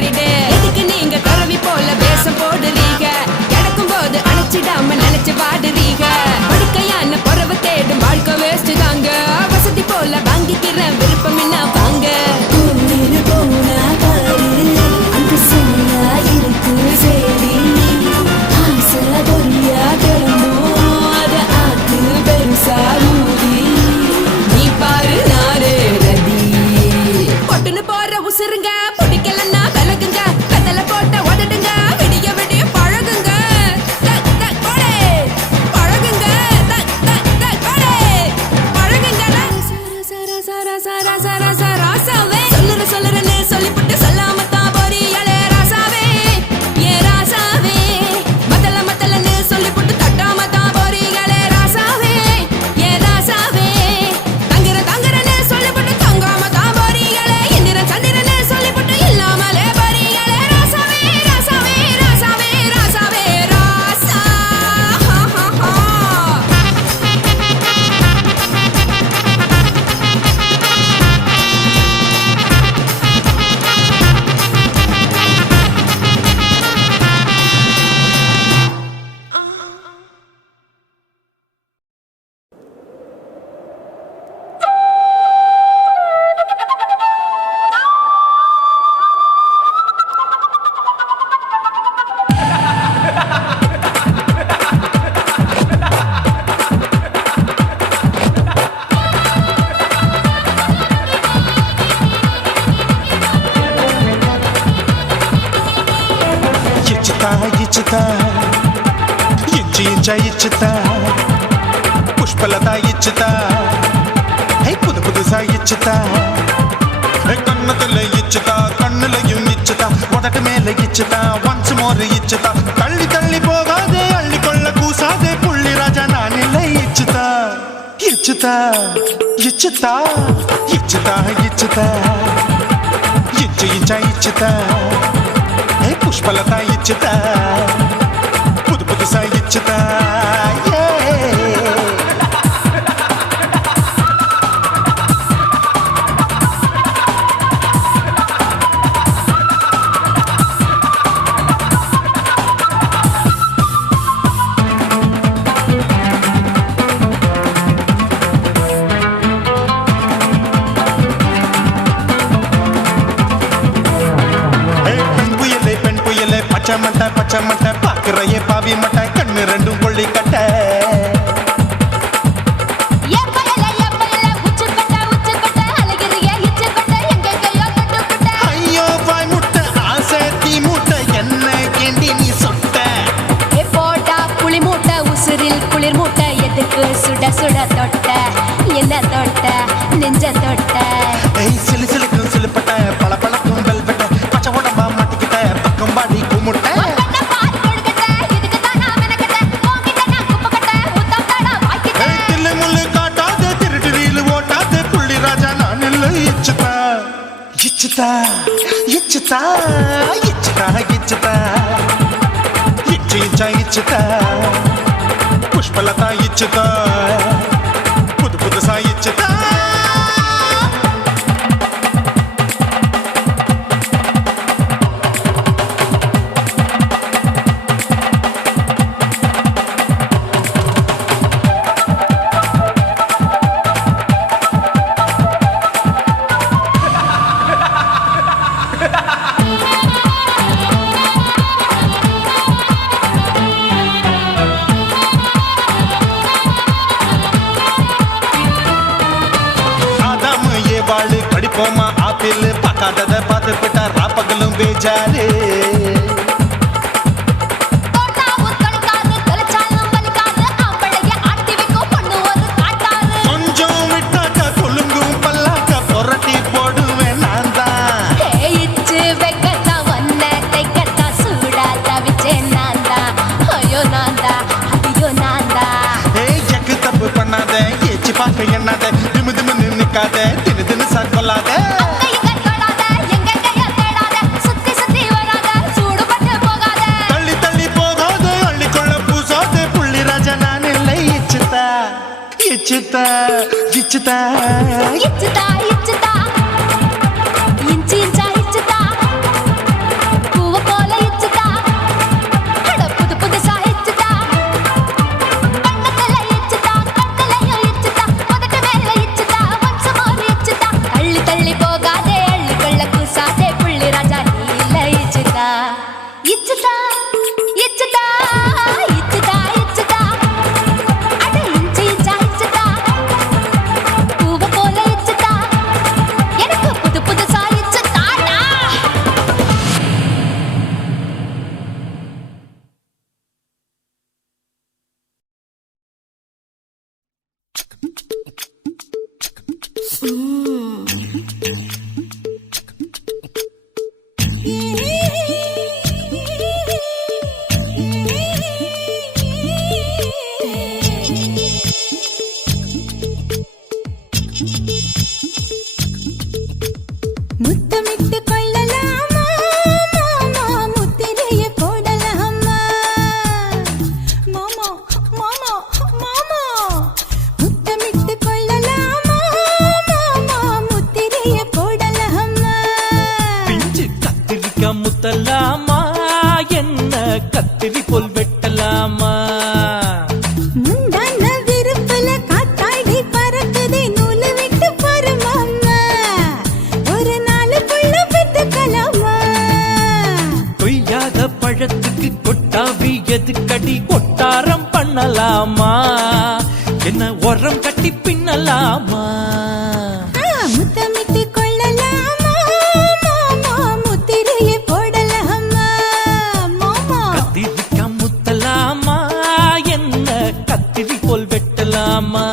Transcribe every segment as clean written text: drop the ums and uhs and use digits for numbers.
everyday எதுக்கு நீங்க துறவி போல வேஷம் போடுறீங்க கிடக்கும் போது அணைச்சிடாம நினைச்சு பாடுறீங்க படுக்கையான பொறவு தேடும் வாழ்க்கை வேஸ்ட் தாங்க வசதி போல வாங்கிக்கிற விருப்பம் என்ன வாங்க நீ பாரு நானே ரதி பொட்டுன்னு போற உசுருங்க பிடிக்கலன்னா விலகுங்க கதல போட்ட உதடுங்க விடிய விடிய பழகுங்க பழகுங்க பழகுங்க ராசாவே சொல்லுறேன்னு சொல்லிவிட்டு சொல்லாம தான் போறியலே ராசாவே ஏ ராசாவே மத்தலன்னு சொல்லிவிட்டு தட்டாம தான் போறீங்களே ராசாவே ஏ ராசாவே தங்குறேன்னு சொல்லிவிட்டு தங்காம தான் போறீங்களே இந்திரன் சந்திரன்னு சொல்லிவிட்டு இல்லாமலே போறீங்களே ராசாவே ராசாவே ராசாவே ராசாவே ராசா ఇచ్చుతా ఇచ్చుతా పుష్పలత ఇచ్చుతా పుదు పుదుసా ఇచ్చుతా కన్నతుల ఇచ్చుతా కన్నులயும் ఇచ్చుతా మొదటి మేల ఇచ్చుతా వన్స్ మోర్ ఇచ్చుతా తల్లి తల్లి పోగాదే అల్లి కొళ్ళ కూసాదే పుల్లి రాజా నానిల్ల ఇచ్చుతా ఇచ్చుతా ఇచ్చుతా ఇచ్చుతా ఇచ్చుతా ఇచ్చుతా పుష్పలత ఇచ్చుతా పుదు పుదుసా ఇచ్చుతా பச்சமட்ட பாக்குறையே பாவி மட்ட கண்ணு ரெண்டும் கொள்ளி கட்ட ஐயோ வாய் முட்டை ஆசை தீ மூட்டை என்ன கேண்டி நீ சொட்ட போட்டா புளி மூட்டை உசுரில் குளிர் மூட்டை எதுக்கு சுட சுட தொட்ட என்ன தொட்ட நெஞ்ச தொட்ட சிலு சிலுக்கும் சிலுப்பட்ட பல பழக்கும் வெல்வெட்ட பச்சை உடம்பா மாட்டிக்கிட்ட பக்கம் பாடி குமுட்ட ఇచ్చుతా పుష్పలత ఇచ్చుతా పుదు పుదుసా ఇచ్చుతా படிப்போமா ஆப்பிள் பார்க்காதத பார்த்து விட்டா ராப்பகலும் பேஜாரு கொஞ்சம் விட்டாக்க கொழுங்கும் பல்லாக்க புரட்டி போடுவேன் நான் தான் இச்சு வெக்கத்தான் வந்த தைக்கத்தான் சூடா தவிச்சேன் நான் தான் ஐயோ நான் தான் ஐயோ நான் தான் எக்கு தப்பு பண்ணாத ஏச்சு பார்க்க எண்ணாத திமு திமுன்னு நிக்காத தினு தினு சாக்கொள்ளாத தள்ளி தள்ளி போகாத அள்ளி கொள்ள பூசாத புள்ளி ராஜா நான் இல்லை இச்சுதா இச்சுதா இச்சுதா இச்சுதா இச்சுதா இன்ச்சு இன்ச்சா இச்சுதா முத்தமிட்டு கொள்ளலாமா மாமா முத்திரைய போடலாமா மாமா மாமா மாமா முத்தமிட்டு கொள்ளலாமா மாமா முத்திரைய போடலாமா பிஞ்சு கத்திரிக்கா முத்தலாமா என்ன கத்திரி போல் வெட்டலாமா முந்தான விருப்பல காத்தாடி பறக்குதே நூலு விட்டு பாரு மாமா ஒரு நாலு புள்ள பெத்துக்கலாமா கொய்யாத பழத்துக்கு கொட்டாவி எதுக்கடி ஒட்டாரம் பண்ணலாமா என்ன உரம் கட்டி பின்னலாமா முத்தமிட்டு கொள்ளலாமா மாமா முத்திரைய போடலாமா மாமா கத்திரிக்கா முத்தலாமா என்ன கத்திரி போல் வெட்டலாமா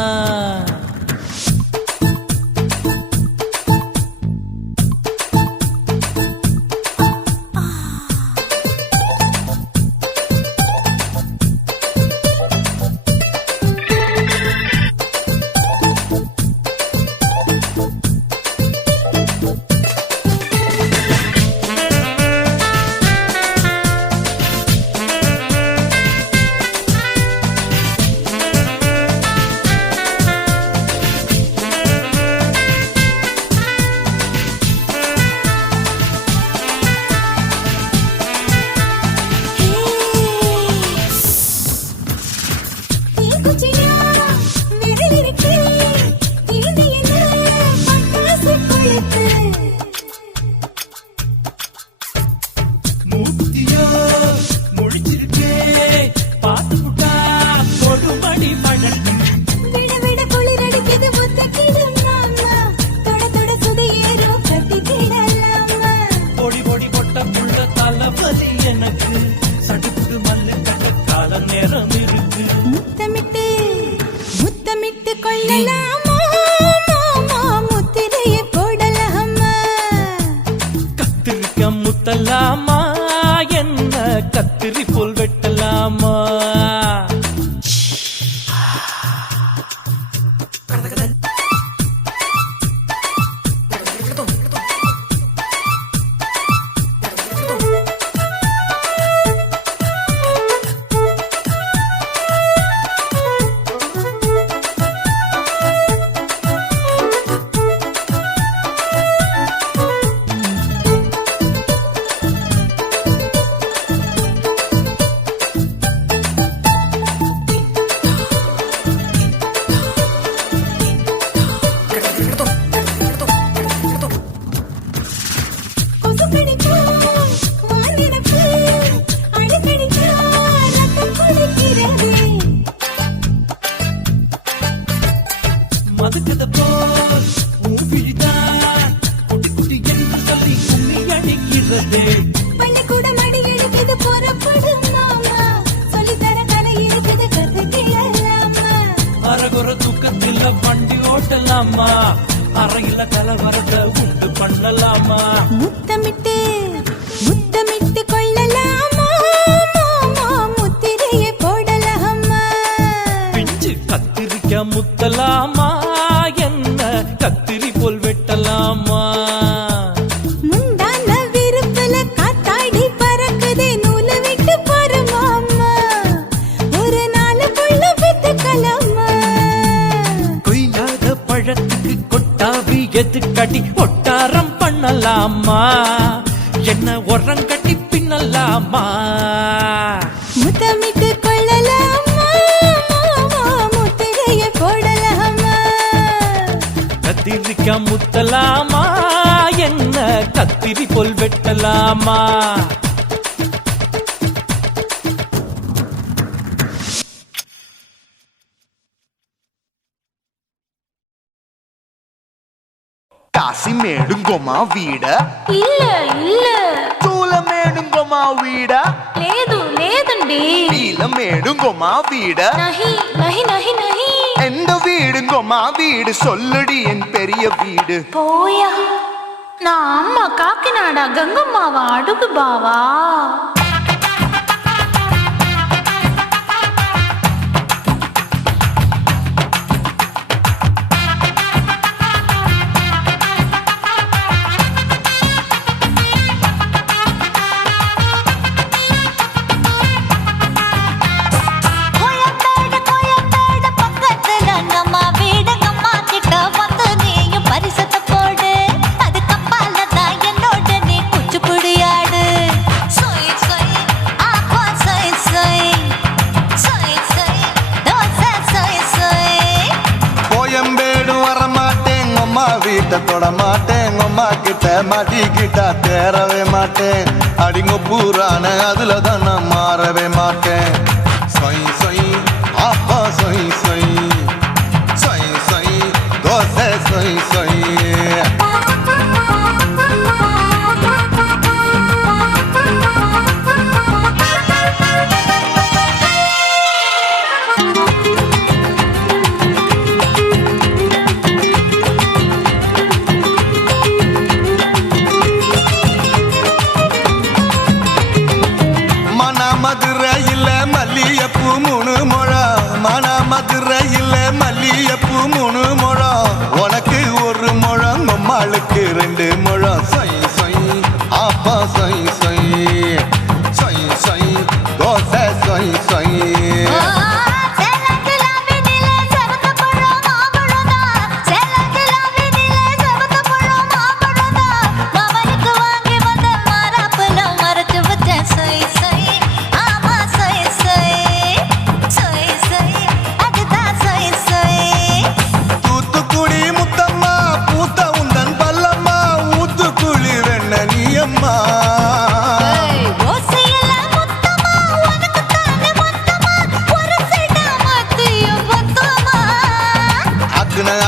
தீக்குச்சியா விரல் இருக்கு இது என்ன பட்டாசு கொளுத்து மூத்தியோ முடிச்சிருக்கே பாத்து புட்டா கொடுமடி பழம் விட விட குளிர் அடிக்குது முத்தக்கிடும் மாமா தொட தொட சுதி ஏறும் கட்டிக்கிடலாமா பொடி பொடி பொட்ட புள்ள தலைவலி எனக்கு சடுக்குடு மல்லு கட்ட கால நேரம் இருக்கு முத்தமிட்டு முத்தமிட்டு கொள்ளலாமா மாமா முத்திரைய போடலாமா கத்திரிக்க முத்தலாமா என்ன கத்திரி போல் வெட்டலாமா கொசு கடிச்சா வானிடப்பு அடிக்கடிச்சா ரத்தம் கொதிக்கிறது மதுக்கத போல் ஊவிழிதான் குட்டி குட்டி என்று சொல்லி கும்மி அடிக்கிறது பள்ளிக்கூட மடி எடுக்குது புறப்படும் மாமா சொல்லித்தர கலை இருக்குது கத்துக்கிடலாமா அரகுற தூக்கத்தில் வண்டி ஓட்டலாமா அறையில கலவரத்தை உண்டு பண்ணலாமா முத்தமிட்டு முத்தமிட்டு கொள்ளலாமா மாமா முத்திரைய போடலாமா பிஞ்சு கத்திரிக்க முத்தலாமா என்ன கத்திரி போல் வெட்டலாமா முந்தான விருப்பல காத்தாடி பறக்குதே நூலு விட்டு பாரு மாமா ஒரு நாலு புள்ள பெத்துக்கலாமா கொய்யாத பழத்துக்கு கொட்டாவி எதுக்கடி ஒட்டாரம் பண்ணலாமா என்ன உரம் கட்டி பின்னலாமா முத்தமிட்டு கொள்ளலாமா மாமா முத்திரைய போடலாமா கத்திரிக்க முத்தலாமா என்ன கத்திரி போல் வெட்டலாமா కాశీమేడుంగోమా వీడ இல்ல இல்ல చూలమేడుంగోమా వీడ లేదు లేదండి నీలమేడుంగోమా వీడ நஹி நஹி நஹி நஹி எந்த வீடுங்கோமா வீடு சொல்லுடி என் பெரிய வீடு போயா నా అమ్మ కాకినాడ గంగమ్మావ అడుగు బావా வீட்டை தொட மாட்டேன் அம்மா கிட்ட மாட்டிக்கிட்டா தேரவே மாட்டேன் அடிங்க பூரான அதுல தான் நான் மாறவே மாட்டேன் சொய் சொய் அப்பா சொய் சொய் சொய் சொய் தோசை சொய் சொய் மதுரையில் மல்லியப்பூ 3 முழம் மன மதுரையில் மல்லியப்பூ 3 முழம் உனக்கு 1 முழம் அம்மாளுக்கு 2 முழம் சொய் சொய் அப்பா சொய் சொய் சொய் சொய் தோசை சொய் சொய்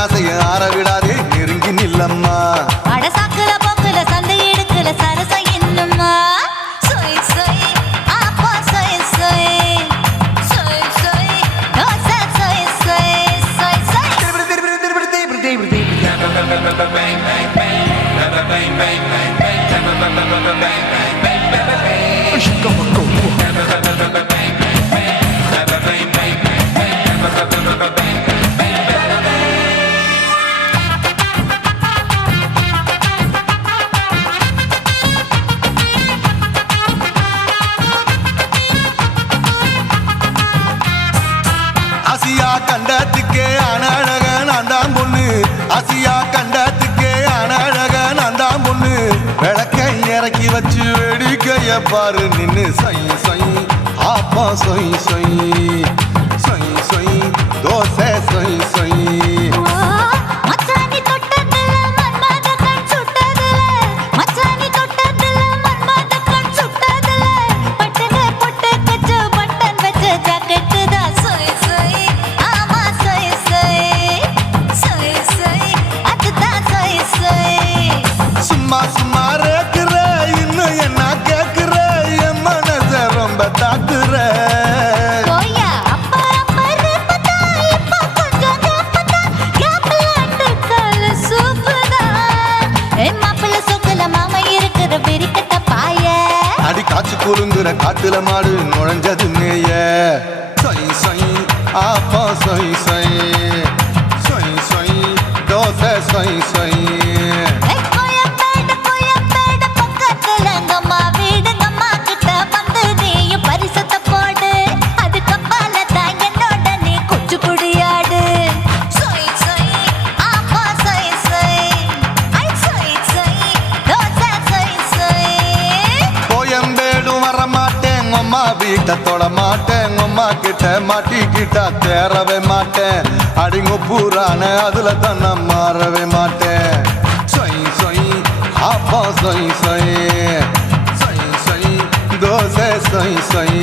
ஆசைய ஆற விடாதே நெருங்கி நில்லம்மா அட சாக்குல போக்குல சந்தை எடுக்கல சரச என்னம்மா சொய் சொய் அப்பா சொய் சொய் சொய் சொய் தோசை சொய் சொய் சொய் சொய் ஆசியா கண்டத்துக்கே அனழக நான் தான் பொண்ணு ஆசியா கண்டத்துக்கே அனழக நான் தான் பொண்ணு விளக்கை இறக்கி வச்சு வேடிக்கைய பாரு நின்னு சொய் சொய் ஆப்பா சொய் சொய் சொய் சொய் தோசை சொய் சொய் சும்மா சும்மா ரேக்குற இன்னும் என்ன கேக்குற என் மனச ரொம்ப தாக்குற அடி காய்ச்சி குலுங்குற காட்டுல மாடு நுழைஞ்சது மேய சொய் சொய் ஆப்பா சொய் சொய் சொய் சொய் தோசை சொய் சொய் வீட்டை தொட மாட்டேன் அம்மா கிட்ட மாட்டிக்கிட்டா தேரவே மாட்டேன் அடிங்க பூரான அதுல தான் நான் மாறவே மாட்டேன் சொய் சொய் அப்பா சொய் சொய் சொய் சொய் தோசை சொய் சொய்